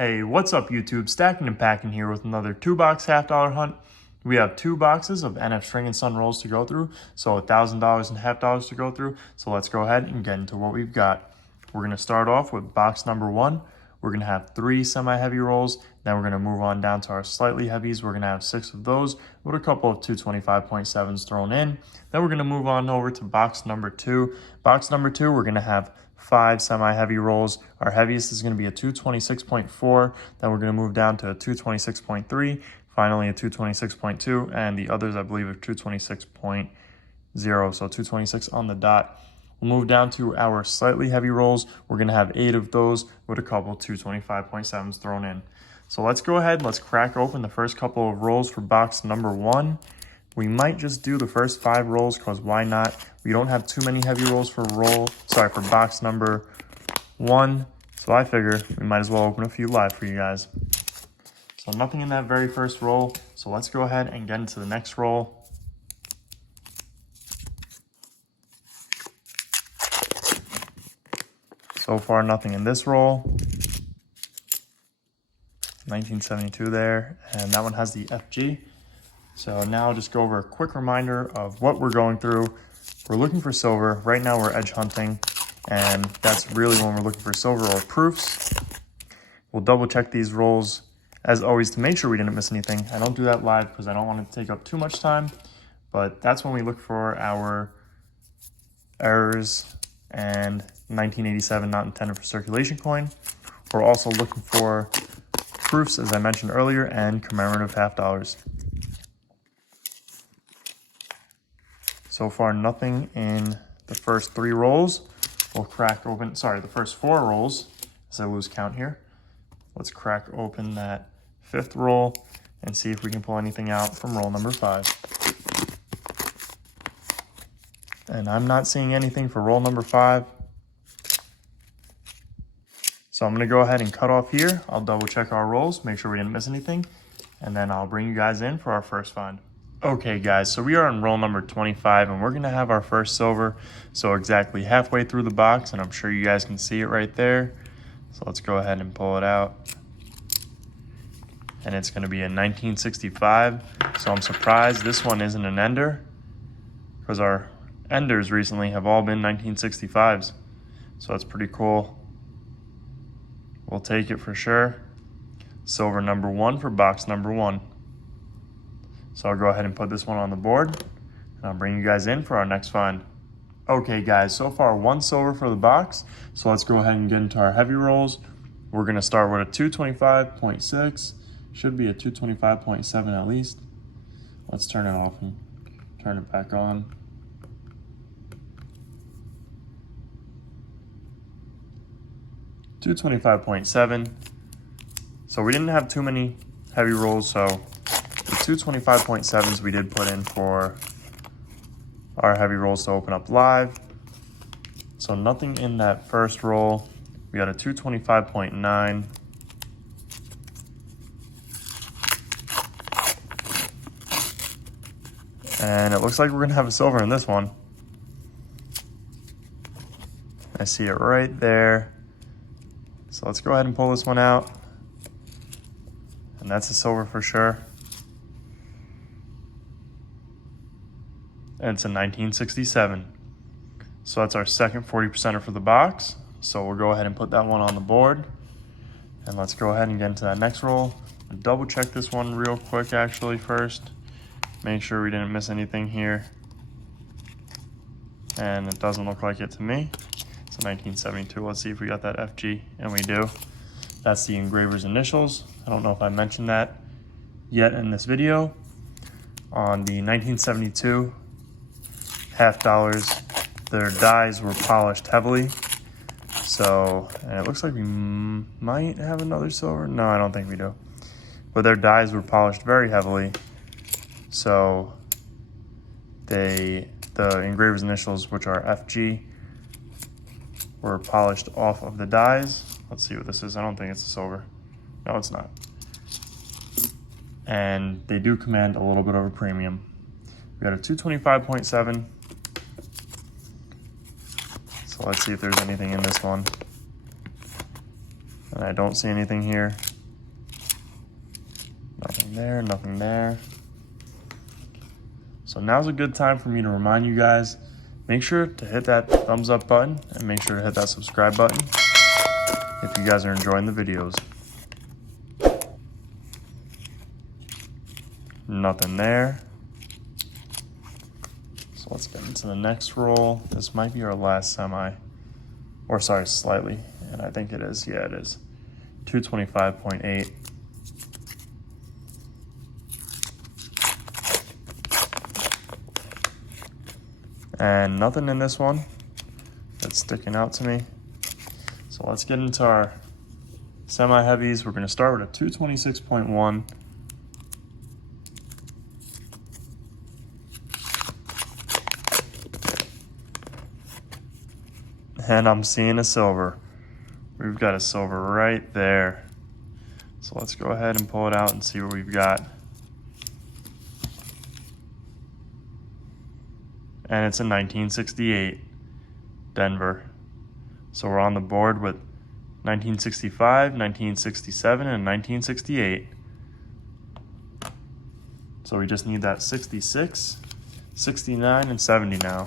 Hey, what's up YouTube? Stacking and Packing here with another 2-box half-dollar hunt. We have 2 boxes of NF String & Son rolls to go through, so $1,000 and half-dollars to go through. So let's go ahead and get into what we've got. We're going to start off with box number 1. We're going to have 3 semi-heavy rolls. Then we're going to move on down to our slightly heavies. We're going to have 6 of those with a couple of 225.7s thrown in. Then we're going to move on over to box number 2. Box number 2, we're going to have 5 semi-heavy rolls. Our heaviest is going to be a 226.4. Then we're going to move down to a 226.3. Finally, a 226.2. And the others, I believe, are 226.0. So 226 on the dot. We'll move down to our slightly heavy rolls. We're going to have 8 of those with a couple 225.7s thrown in. So let's go ahead. Let's crack open the first couple of rolls for box number 1. We might just do the first 5 rolls because why not? We don't have too many heavy rolls for box number 1. So I figure we might as well open a few live for you guys. So nothing in that very first roll. So let's go ahead and get into the next roll. So far, nothing in this roll. 1972 there, and that one has the FG. So now I'll just go over a quick reminder of what we're going through. We're looking for silver. Right now we're edge hunting, and that's really when we're looking for silver or proofs. We'll double check these rolls as always to make sure we didn't miss anything. I don't do that live because I don't want it to take up too much time, but that's when we look for our errors and 1987 not intended for circulation coin. We're also looking for proofs, as I mentioned earlier, and commemorative half-dollars. So far, nothing in the first 3 rolls. We'll crack open, the first 4 rolls, as I lose count here. Let's crack open that 5th roll and see if we can pull anything out from roll number 5. And I'm not seeing anything for roll number 5. So I'm going to go ahead and cut off here. I'll double check our rolls, make sure we didn't miss anything, and then I'll bring you guys in for our first find. Okay guys, so we are on roll number 25 and we're going to have our first silver. So exactly halfway through the box, and I'm sure you guys can see it right there. So let's go ahead and pull it out. And it's going to be a 1965. So I'm surprised this one isn't an ender, because our enders recently have all been 1965s. So that's pretty cool. We'll take it for sure. Silver number 1 for box number 1. So I'll go ahead and put this one on the board, and I'll bring you guys in for our next find. Okay guys, so far 1 silver for the box. So let's go ahead and get into our heavy rolls. We're going to start with a 225.6. Should be a 225.7 at least. Let's turn it off and turn it back on. $225.7. So we didn't have too many heavy rolls, so the 225.7s we did put in for our heavy rolls to open up live. So nothing in that first roll. We got a 225.9. And it looks like we're going to have a silver in this one. I see it right there. So let's go ahead and pull this one out. And that's a silver for sure. And it's a 1967. So that's our second 40%er for the box. So we'll go ahead and put that one on the board. And let's go ahead and get into that next roll. Double check this one real quick actually first. Make sure we didn't miss anything here. And it doesn't look like it to me. It's a 1972. Let's see if we got that FG, and we do. That's the engraver's initials. I don't know if I mentioned that yet in this video. On the 1972 half-dollars, their dies were polished heavily. So, and it looks like we might have another silver. No, I don't think we do. But their dies were polished very heavily. So the engraver's initials, which are FG, were polished off of the dies. Let's see what this is. I don't think it's a silver. No, it's not. And they do command a little bit of a premium. We got a 225.7. So let's see if there's anything in this one. And I don't see anything here. Nothing there, nothing there. So now's a good time for me to remind you guys, make sure to hit that thumbs up button and make sure to hit that subscribe button if you guys are enjoying the videos. Nothing there. So let's get into the next roll. This might be our last semi, or sorry, slightly, and I think it is. Yeah, it is. 225.8. And nothing in this one that's sticking out to me. So let's get into our semi-heavies. We're going to start with a 226.1. And I'm seeing a silver. We've got a silver right there. So let's go ahead and pull it out and see what we've got. And it's a 1968 Denver. So we're on the board with 1965, 1967, and 1968. So we just need that 66, 69, and 70 now.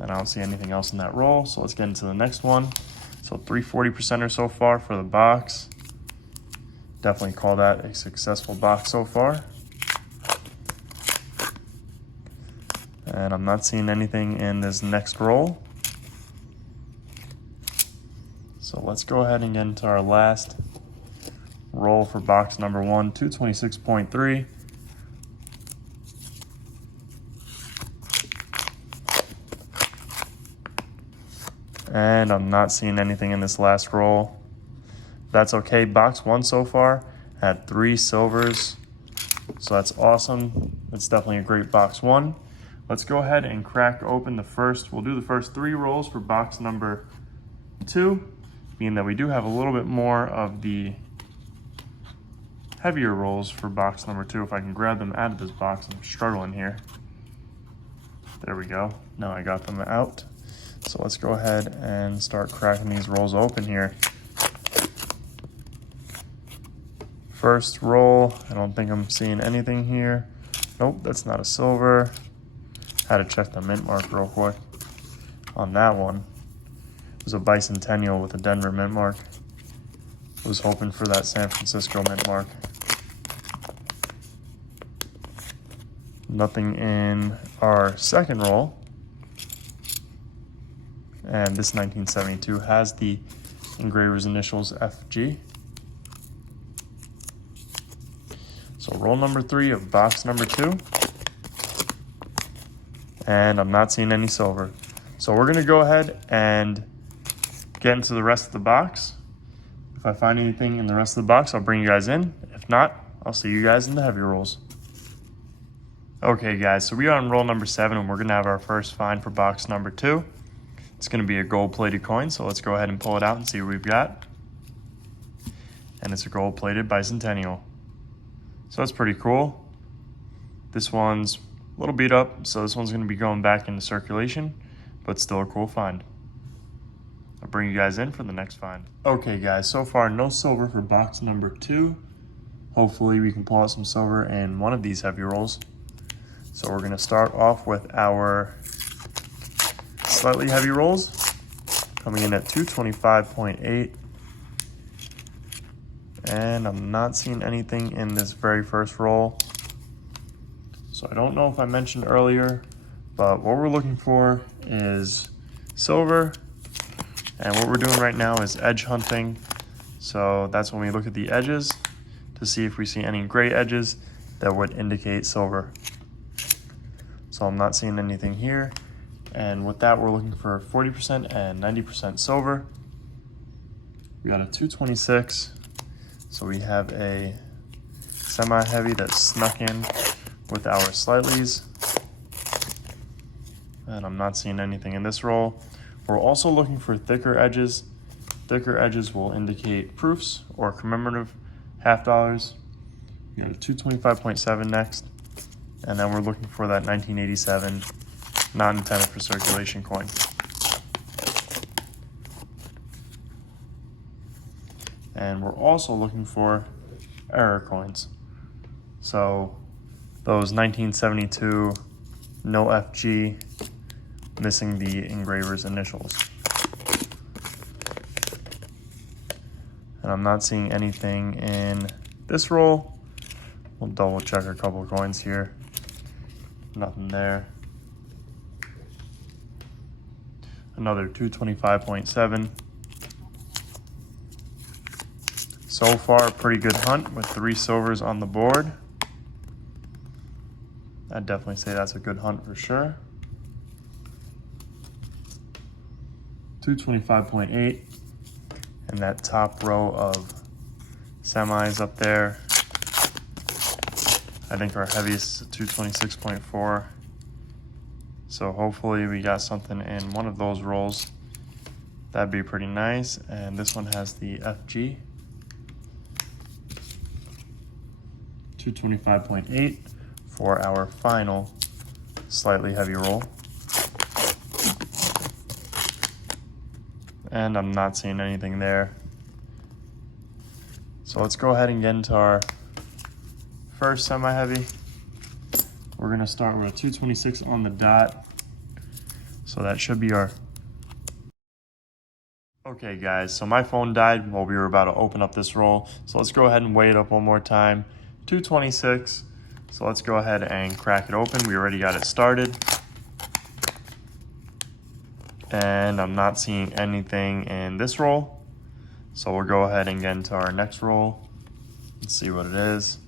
And I don't see anything else in that roll, so let's get into the next one. So 340% so far for the box. Definitely call that a successful box so far. And I'm not seeing anything in this next roll. So let's go ahead and get into our last roll for box number 1, 226.3. And I'm not seeing anything in this last roll. That's okay. Box 1 so far had 3 silvers. So that's awesome. It's definitely a great box 1. Let's go ahead and crack open the first. We'll do the first 3 rolls for box number 2, being that we do have a little bit more of the heavier rolls for box number 2. If I can grab them out of this box, I'm struggling here. There we go. Now I got them out. So let's go ahead and start cracking these rolls open here. First roll, I don't think I'm seeing anything here. Nope, that's not a silver. Had to check the mint mark real quick on that one. It was a bicentennial with a Denver mint mark. Was hoping for that San Francisco mint mark. Nothing in our second roll. And this 1972 has the engraver's initials FG. So roll number 3 of box number 2. And I'm not seeing any silver. So we're gonna go ahead and get into the rest of the box. If I find anything in the rest of the box, I'll bring you guys in. If not, I'll see you guys in the heavy rolls. Okay guys, so we are on roll number 7 and we're gonna have our first find for box number 2. It's going to be a gold-plated coin, so let's go ahead and pull it out and see what we've got. And it's a gold-plated bicentennial. So that's pretty cool. This one's a little beat up, so this one's going to be going back into circulation, but still a cool find. I'll bring you guys in for the next find. Okay guys, so far no silver for box number 2. Hopefully we can pull out some silver in one of these heavy rolls. So we're going to start off with our slightly heavy rolls, coming in at 225.8. And I'm not seeing anything in this very first roll. So I don't know if I mentioned earlier, but what we're looking for is silver. And what we're doing right now is edge hunting. So that's when we look at the edges to see if we see any gray edges that would indicate silver. So I'm not seeing anything here. And with that, we're looking for 40% and 90% silver. We got a 226. So we have a semi-heavy that snuck in with our slightlys. And I'm not seeing anything in this roll. We're also looking for thicker edges. Thicker edges will indicate proofs or commemorative half dollars. We got a 225.7 next. And then we're looking for that 1987 not intended for circulation coin. And we're also looking for error coins. So those 1972 no FG, missing the engraver's initials. And I'm not seeing anything in this roll. We'll double check a couple of coins here. Nothing there. Another 225.7. So far, a pretty good hunt with 3 silvers on the board. I'd definitely say that's a good hunt for sure. 225.8. And that top row of semis up there. I think our heaviest is 226.4. So hopefully we got something in one of those rolls. That'd be pretty nice. And this one has the FG. 225.8 for our final slightly heavy roll. And I'm not seeing anything there. So let's go ahead and get into our first semi-heavy. We're gonna start with a 226 on the dot. So that should be our... Okay guys, so my phone died while we were about to open up this roll. So let's go ahead and weigh it up one more time. 226. So let's go ahead and crack it open. We already got it started. And I'm not seeing anything in this roll. So we'll go ahead and get into our next roll and see what it is.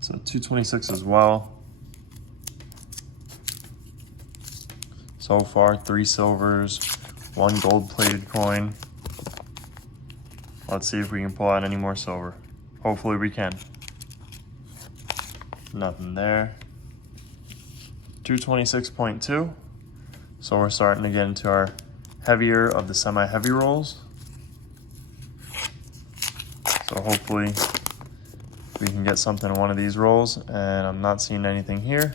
So 226 as well. So far, 3 silvers, 1 gold-plated coin. Let's see if we can pull out any more silver. Hopefully we can. Nothing there. 226.2. So we're starting to get into our heavier of the semi-heavy rolls. So hopefully we can get something in one of these rolls, and I'm not seeing anything here.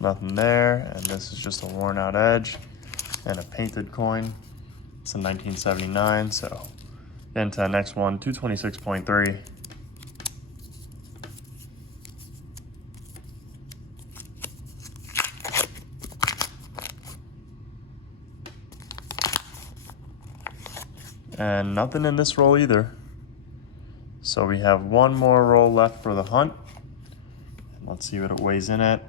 Nothing there, and this is just a worn out edge and a painted coin. It's a 1979, so get into the next one, 226.3. And nothing in this roll either. So we have one more roll left for the hunt. Let's see what it weighs in at.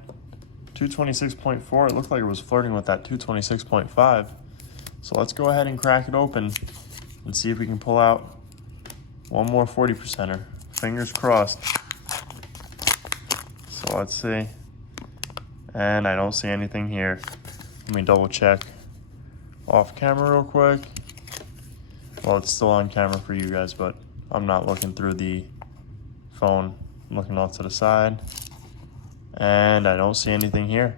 226.4. It looked like it was flirting with that 226.5. So let's go ahead and crack it open and see if we can pull out one more 40%er. Fingers crossed. So let's see. And I don't see anything here. Let me double check off camera real quick. Well, it's still on camera for you guys, but I'm not looking through the phone. I'm looking off to the side. And I don't see anything here.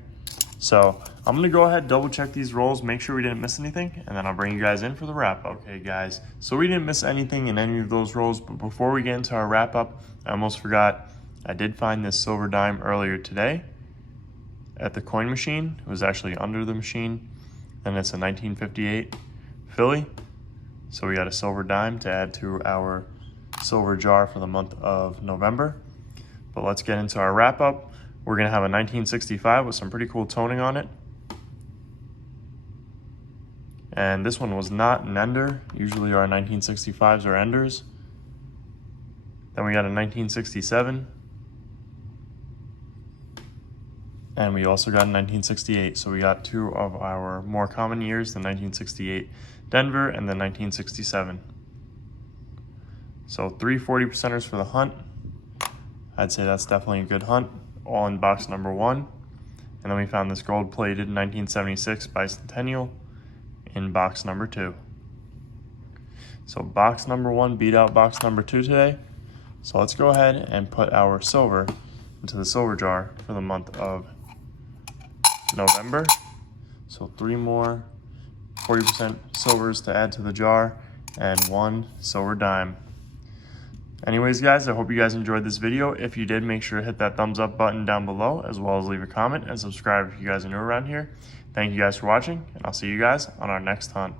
So I'm gonna go ahead, double check these rolls, make sure we didn't miss anything, and then I'll bring you guys in for the wrap up. Okay guys, so we didn't miss anything in any of those rolls, but before we get into our wrap up, I almost forgot, I did find this silver dime earlier today at the coin machine. It was actually under the machine, and it's a 1958 Philly. So we got a silver dime to add to our silver jar for the month of November. But let's get into our wrap up. We're gonna have a 1965 with some pretty cool toning on it. And this one was not an ender. Usually our 1965s are enders. Then we got a 1967. And we also got a 1968. So we got 2 of our more common years, the 1968 Denver and the 1967. So 3 40%ers for the hunt. I'd say that's definitely a good hunt. All in box number 1. And then we found this gold-plated 1976 Bicentennial in box number 2. So box number 1 beat out box number 2 today. So let's go ahead and put our silver into the silver jar for the month of November. So 3 more 40% silvers to add to the jar and 1 silver dime. Anyways guys, I hope you guys enjoyed this video. If you did, make sure to hit that thumbs up button down below, as well as leave a comment and subscribe if you guys are new around here. Thank you guys for watching, and I'll see you guys on our next hunt.